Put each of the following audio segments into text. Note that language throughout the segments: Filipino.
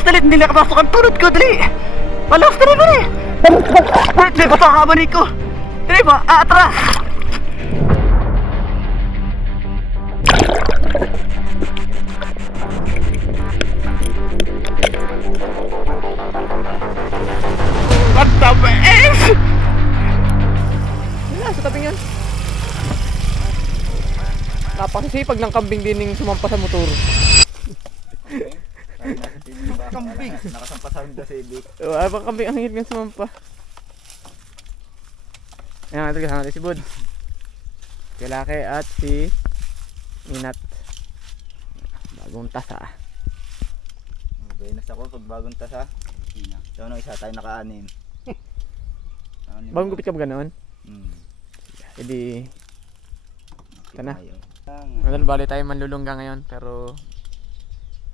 Malakas dali, hindi nakapasok ang tunod ko, dali! Malakas dali, dali! Dali, basta ang kamali ko! Dali ba, atras! What the best? Wala, sa tabing yan. Napakasipag ng kambing din yung sumampa sa motor. Kambing! Nakasampa sa amin sa Civic. Ay, baka kambing ang hit nga sumampa. Ayan, ito kasama si Bud. Si Laki at si Inat. Bagong tasa. Benas ako pag bagong tasa. So nung isa tayo naka-anim. Bagong gupit ka ba ganoon? Hindi. Ito na. Ano bali tayo manlulungga ngayon pero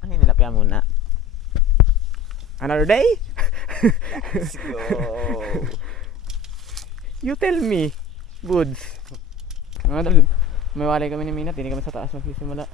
ano yung nilapya muna? Another day? Let's go. You tell me, Buds. May walay kami ni Minat, hindi kami sa taas magsisimula.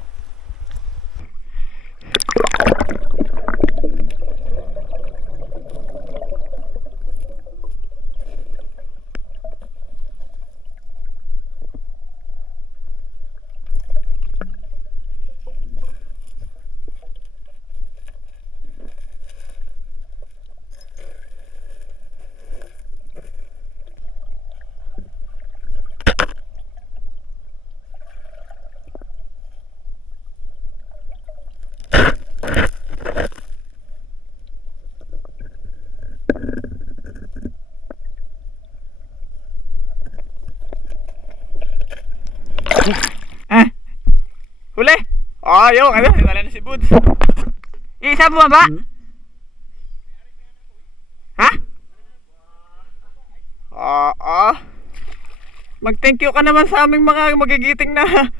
Huli! Oh, yung ano, wala na si Buds. Isa bumaba? Ha? Oo. Mag-thank you ka naman sa aming mga magigiting na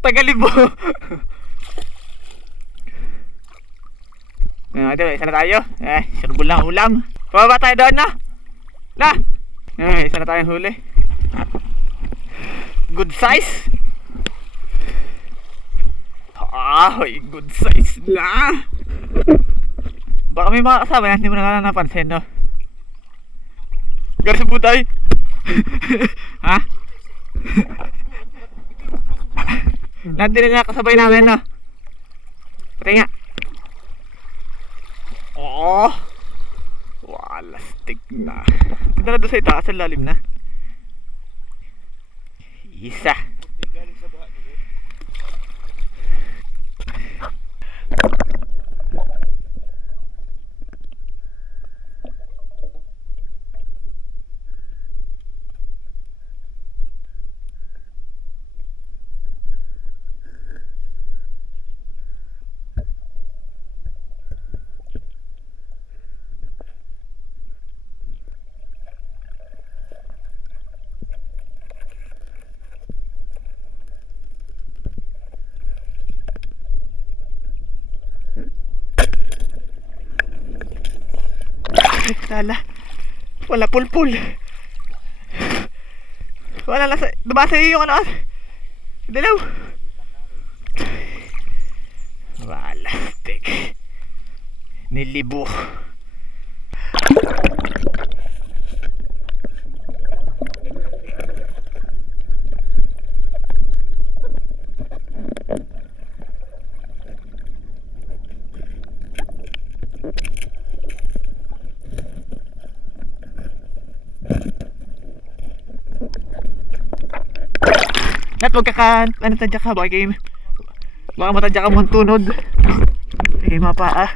tagalibo. Ito, isa na tayo. Surbol lang ulam. Pababa tayo doon na. Na! Isa na tayong huli. Good size. Ay, good size na. Baka may mga kasama yan, hindi mo na napansin, no? Garis po tayo. Ha? Lahat din na kasabay namin, no? Pati nga. Oo. Walastik na. Punta na doon sa itaas, ang lalim na. Isa. Wala pulpul. Wala na sa dumasa yung ano. Dilaw. Wala stick. Nilibo. At huwag ka ano tadya ka ba game. Baka matadya ka mong tunod. Sige mapa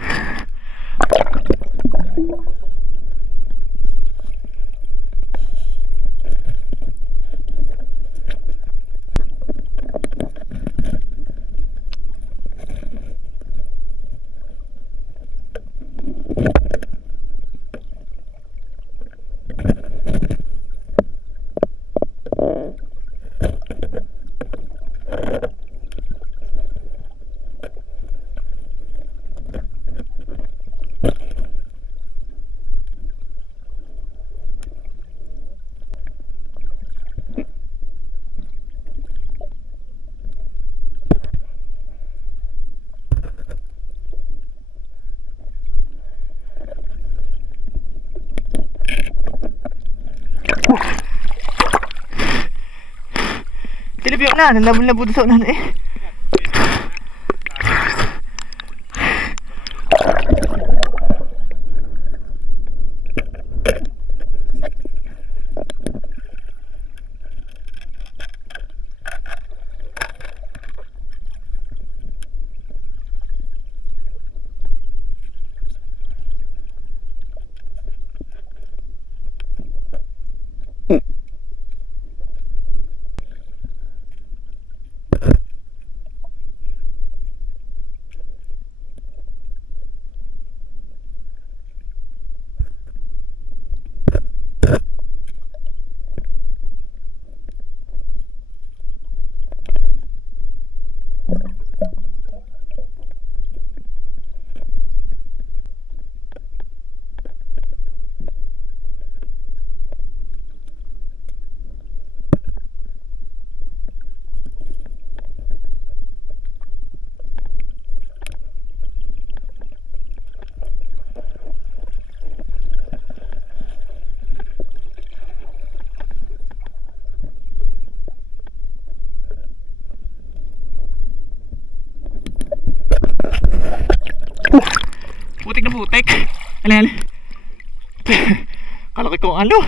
Silip yung na, nalabon-labo doon sa unan eh. Putik na putik. Alin. Kalaki kong alo.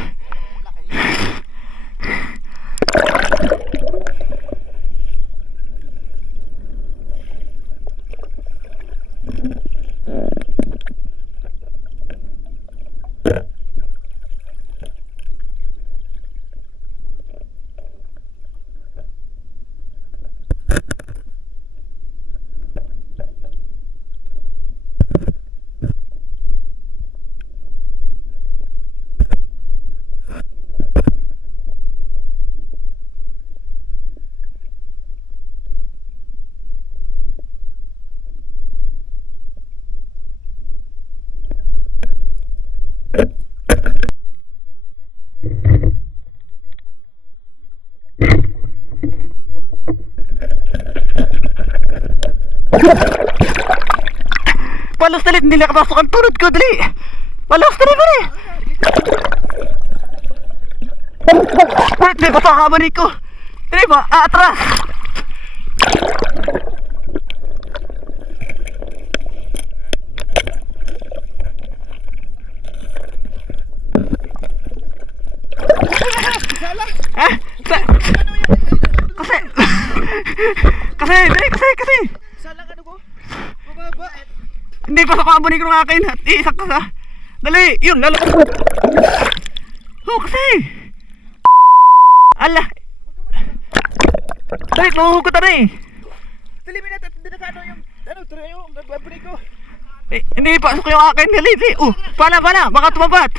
Palos talit, hindi nakapasok ang tunod ko, dali. Palos talit, dali. Di ba sa kabanin ko? Dali ba, atras. Ha? Kasi. Salang ano ko? Bumaba. Hindi pa sa kabanin ko ng akin at iisak ka sa. Dali, yun, lalaki. Oh, kasi. Ala. Dali, tumuhugot na eh. Dali, may natin, hindi na ano yung, tuloy yung nagbabarik ko. Eh, hindi pasok yung akin. Dali. Pana, baka tumabat.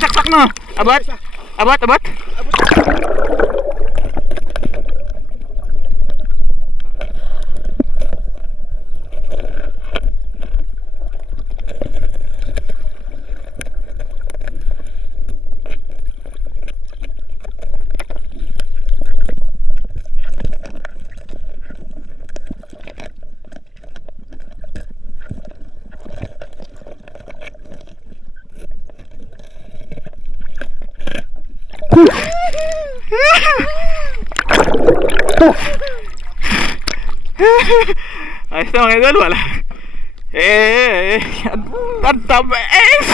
Saksak mo. Abat. Ayos na mga idol, wala. Ang tamis!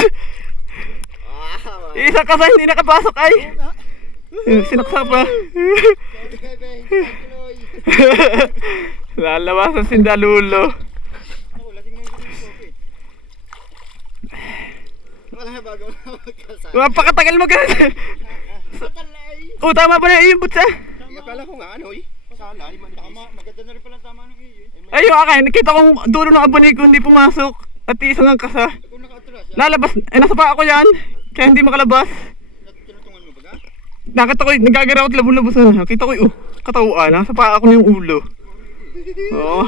Isa ka sa hindi nakapasok ay. Sinaksak pa. Lalabasan sindalulo. Mapakatagal mo kasi. Tama pa na yung butsa. Akala ko nga ano eh. Sala, tama, maganda na rin pala tama ng iyo. Ay, yung akin, nakita kong dulo ng abonay ko hindi pumasok. At isa lang kasa. Kung naka-atras, Lalabas, nasa pa ako yan. Kaya hindi makalabas. tinutungan mo ba ka? Nakita ko, nagagaraw at labon-labos na. Nakita ko, katauan, nasa pa ako na yung ulo. Oh.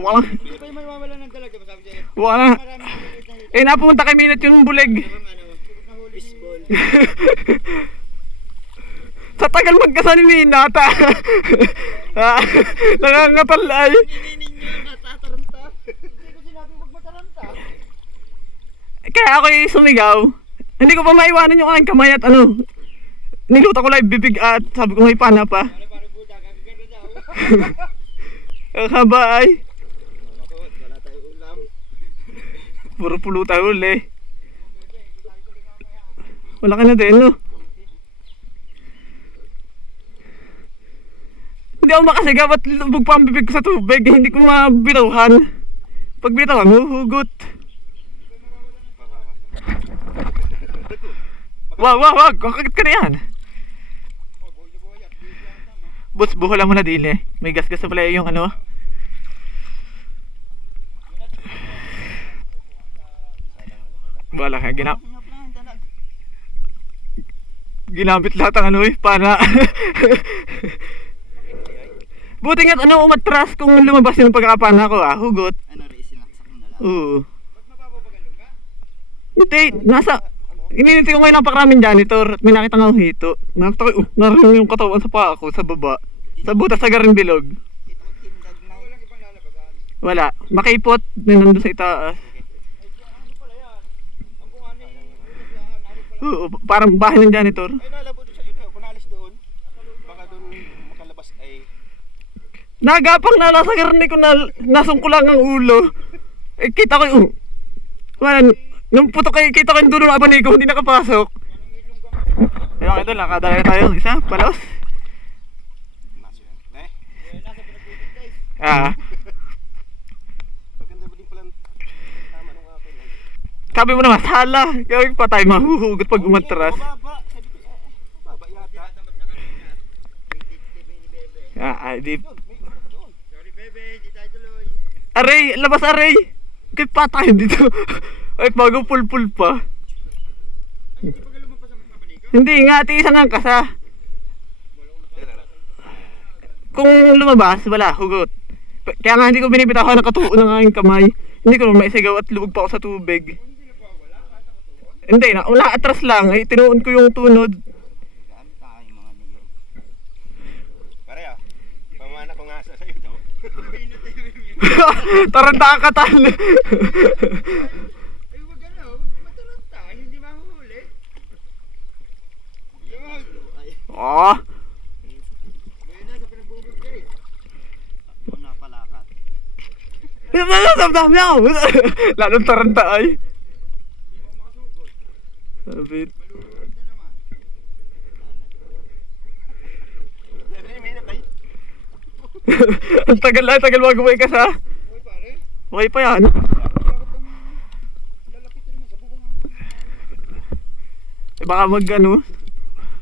Wala. Hindi pa yung may mawala ng dalaga, masabi sa'yo. Wala. Maraming maliit na Napunta kay Minat yung buleg. baseball. Sa tagal magkasal ni Nata. Nangangatalay. Hinihining nyo, natataranta. Hindi ko sinabi huwag mataranta. Kaya ako yung sumigaw. Hindi ko pa maiwanan yung aking kamay at ano. Niluta ko lang yung bibig at sabi ko may pana pa. Para buda, gagagano daw. Ang haba ay. Mamakot, wala tayong ulam. Puro pulutan uli. Wala ka na din, no? Hindi ako makasigaw at lubog pa ang bibig ko sa tubig. Hindi ko mabitawhan. Pag bitawan, huhugot. Wag. Kakakit ka na yan. Boss, buho lang muna dili. May gas-gas na pala yung ano. Wala ka, ginamit lahat ang ano para buti nga't ano umatras kung lumabas yung pagkakapana ko hugot. Ano, isinaksak mo na lang. Oo. Hindi, ininiti ko ngayon ang pakraming janitor at may nakita nga hito. Nakita ko, narinig yung katawan sa paa ko sa baba. Sa butas sa garimbilog. Ito tindag na. Walang ibang lalabagan. Wala, makipot na nandun sa itaas. Ano pala yan? Ang kung ano yung ulit yan, ano pala. Oo, parang bahay ng janitor. Ay, nalabo doon sa ito. Kung naalis doon, baka doon makalabas ay... Nagapang na nasa garni ko na nasungkulang ang ulo. Kita ko wala, nung puto kay kita ko yung dulo ng abani ko, hindi nakapasok. Ayun, ito, nakadala tayo. Isa, palos. Naso yan. Nasa pinagpipit guys. Maganda ba din pala tama nung akin. Sabi mo naman, sala. Kaya pa tayo mahuhugot pag umatras. Bababa. Sabi ko, bababa yata. Tamad na kami niya. TV ni Bebe. Di. May iba pa doon. Sorry Bebe, di tayo tuloy. Aray, labas aray. Kaya pa tayo dito. Ay, bago pulpul pa. Ay, hindi pa lumampas sa mga banika? Hindi nga, tiisan ang kasa. Kung lumabas, wala, hugot. Kaya nga hindi ko binibitawan ng katuon ng aking kamay. Hindi ko maisigaw at lubog pa ako sa tubig. Hindi na, wala, atras lang. Ay, tinuon ko yung tunod. Gamit tayo mga niyo. Pare pamana ko nga sa sa'yo daw. Taranta ka tal. Ay, wag ano, mataranta, hindi mahuhuli. Oh, Ngayon na sa pinagbubog guys. Ako na palakat. Samdam na ako. Lalong taranta ay. Hindi mo makasugod. Sabit. Malulunod na naman. May na tayo. Ang tagal magumay ka sa. Uy pare, Okay pa yan. bakit kang lalapit naman sa bubong ang... Baka mag ano.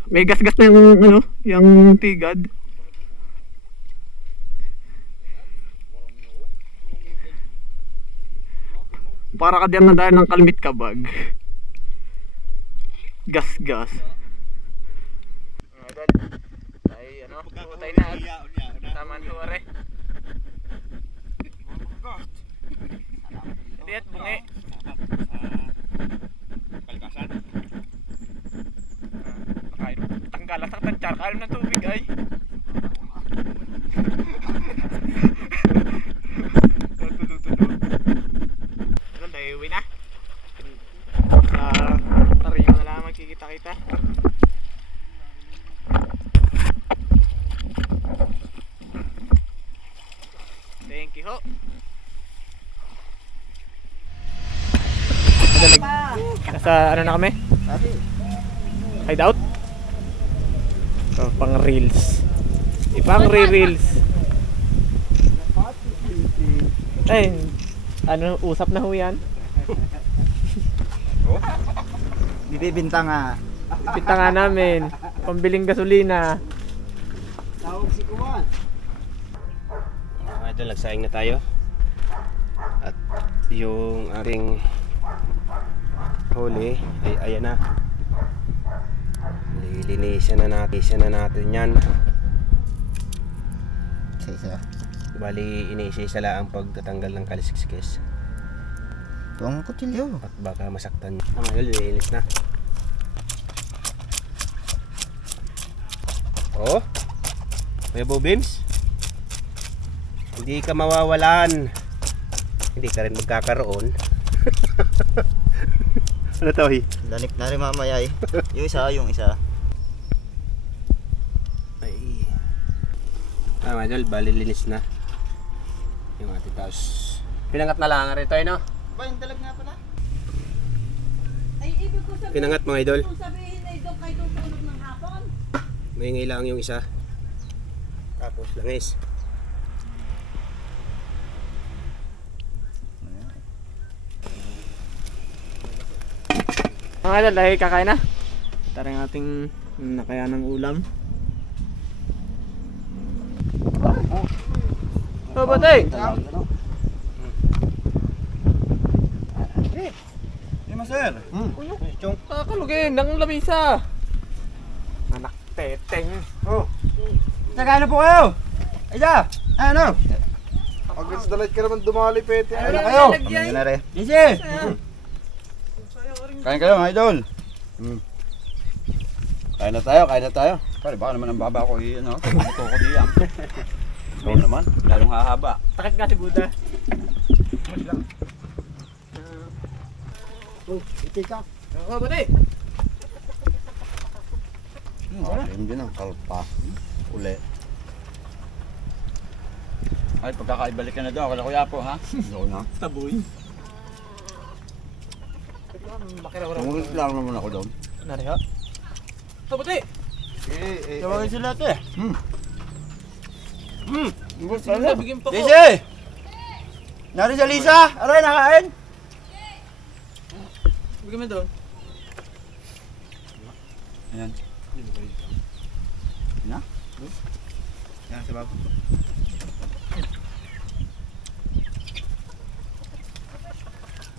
May gas-gas na yung ano, yung tigad. Para ka diyan na dahil ng kalmit kabag. Gas-gas. Ay ano, putay na. Tama na wari. Hindi at bungi. Kalikasan. Tanggalan sa tansar, kalam ng tubig ay. Tulo-tulo. Ano, dahil uwi na? Sa tariyo na lang magkikita-kita. Thank you ho. Nasa ano na kami? Hideout? Pang reels. Ipang re-reels. Ay, ano, usap na ho yan? Bibibinta nga. Ipinta nga namin. Pambiling gasolina. Tawag si Kuwan. Ito, nagsaing na tayo. At yung ating huli ay ayan na. Lilinisan na natin yan. Isa-isa. Bali, iniisa-isa lang ang pagtatanggal ng kaliskis. Ito ang kutsilyo. At baka masaktan. Lilinis na. Oh? Kuya Bobims? Hindi ka mawawalan. Hindi ka rin magkakaroon. Ano to, Hi? Lanik na rin mamaya eh. Yung isa. Ay. Mga idol, balilinis na. Yung ating taos. Pinangat na lang rin tayo, no? Ba, yung dalag nga pala? Ay, ibig ko sabihin, Pinangat mga idol. kung sabihin ay doon kayo tutulog ng hapon. May lang yung isa. Tapos langis. Mga idol, dahil kakain na. Tara ng ating nakayanang ulam. Oh, batay! Lima sir. Kakalugin ng lamisa. Anak teteng. Nakain na po kayo. Ayan. Ano? Against the light ka naman dumali, pete. Ano na kayo? Ano na rin? Easy. Kain kayo mga idol. Kain na tayo. Pare, baka naman ang baba ko ano, ito ko diyan. Oo naman, lalong hahaba. Takit ka si Buddha. Oh, batay! Hindi ng kalpa. Uli. Ay, pagkakaibalik ka na doon. Akala ko yapo, ha? Oo na. Taboy. Makiraw-raw. Tumulit lang naman ako doon. Nariha. Oh, batay! Tawagin sila ito eh. Sige na, bigyan pa ko. Lisa! Nari sa Lisa! Aray, nakain! Bigyan mo doon. Ayan. Na? Yan, sa babo.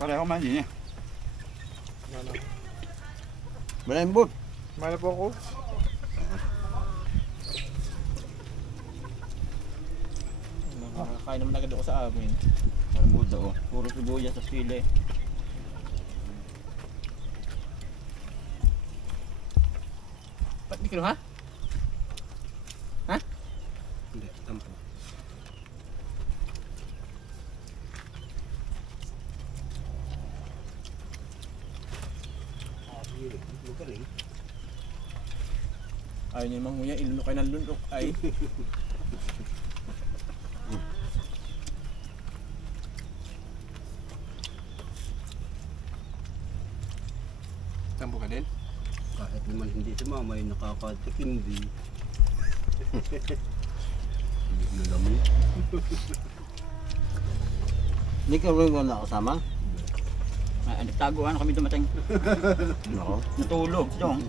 Pareho man din eh. Malembot. Mana po ako? Nakakain naman agad ako sa amin. Malembot oh. Puro sibuyas sa sili. Ba't di kinuha? Hindi, tampo. Magaling. Ayaw niya namang nguya, ilunok kayo ng lunok ay. Tampo ka din? Kahit naman hindi si mama ay nakakatikim din. Lalamig. Hindi ka rin ko nakasama? Ay, nagtaguan kami dumating. Nako. Natulog. Dong.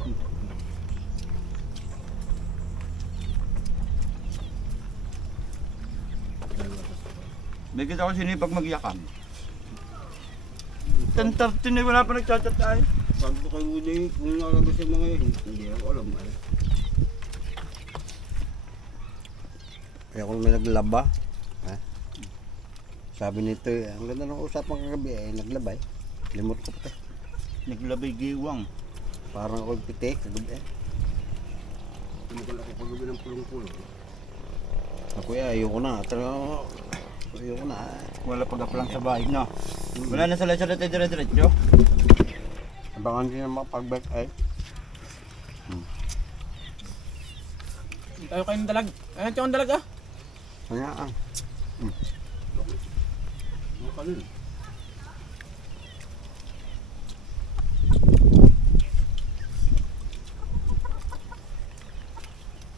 May kita ko sinipag magyakan. 10:30 na wala pa nagchat-chat tayo. Sabi ko kay Woody, kung nalabas yung mga yun, hindi ako alam. Kaya kung may naglaba, ha? Sabi nito, ang ganda ng usapan kagabi eh, naglaba eh. Limot ko pati. Naglabay giwang. Parang ako piti kagabi eh. Tumugal ako kagabi ng pulong-pulong. Ako eh, ayoko na. Talaga, ayoko na. Wala pag-aplang sa bahay, no? Wala na sala-sala tayo dire-diretso. Abangan din na makapag-back ay. Tayo kayong dalag. Ayan yung dalag ah. Kanya ah. Ano ka nun?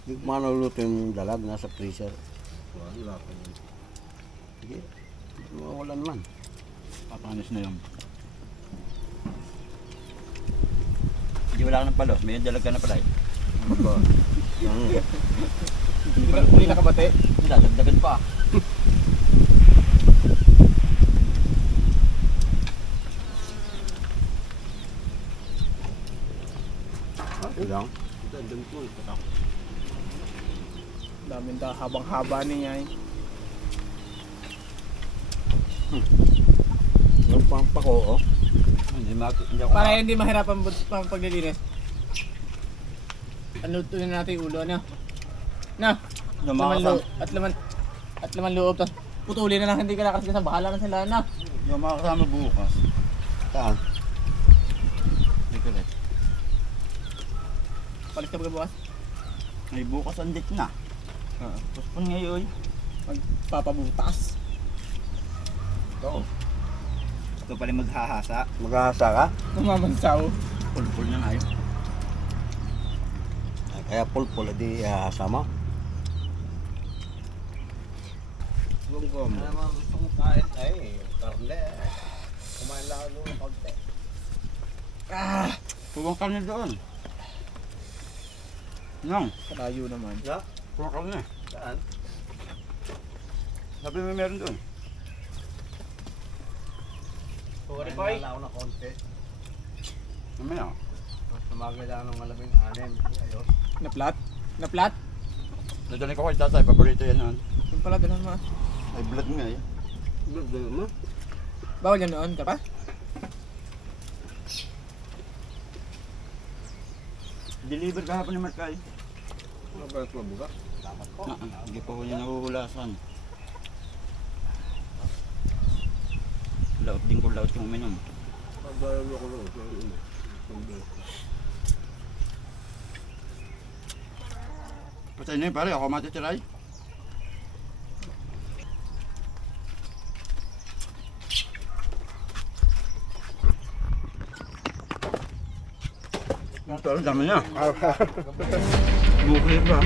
Hindi ko manuluto yung dalag, nasa freezer. Wala ka nun. Sige, mawalan man. Papanis na yun. Hindi wala ka ng palo. May dalag ka na pala eh. Hindi nakabate. Dadagdagan pa. Lang. Ito, ang dami ko. Patak. Daming habang-haba niya eh. Yung pangpako, oh. Hindi ako. Para hindi mahirapan pang paglilinis. Ano ito na natin yung ulo, ano? Na, Lumakasama. at laman loob. Tapos putulin na lang, hindi ka nakasama. Bahala na sila na. Yung makakasama bukas. Saan? Decorate. Palit ka ba bukas? May bukas ang date na. Puspon ngayon. Magpapabutas. Ito pala maghahasa. Maghahasa ka? Kumamansaw. Pulpul na ngayon. Kaya pulpul, di sama. Bungkom. Ano naman gusto kong kain? Ay, karne. Kumain lang ako ng konti. Puwang karne doon. Nang, Kalayo naman. puwang karne. Saan? Sabi mo meron doon. Kumain lang ako ng konti. Mamaya. Tumagay lang ng 16. Ayos. Naplat? Naplat? Nadali ko kay tatay. Paborito yan noon. Yung pala, ganun mo. Ay blood nga eh. Mo? Bawal yan noon ka pa? Deliver kahapon ni Markay. Mabalik mabuga. Dapat ko. Hindi pa ko niya nahuhulasan. Laot din ko laot yung uminom. Pagdalo ko lang. Patay na yun pare, ako matitiray. Ito, ang dami niya. Bukli pa.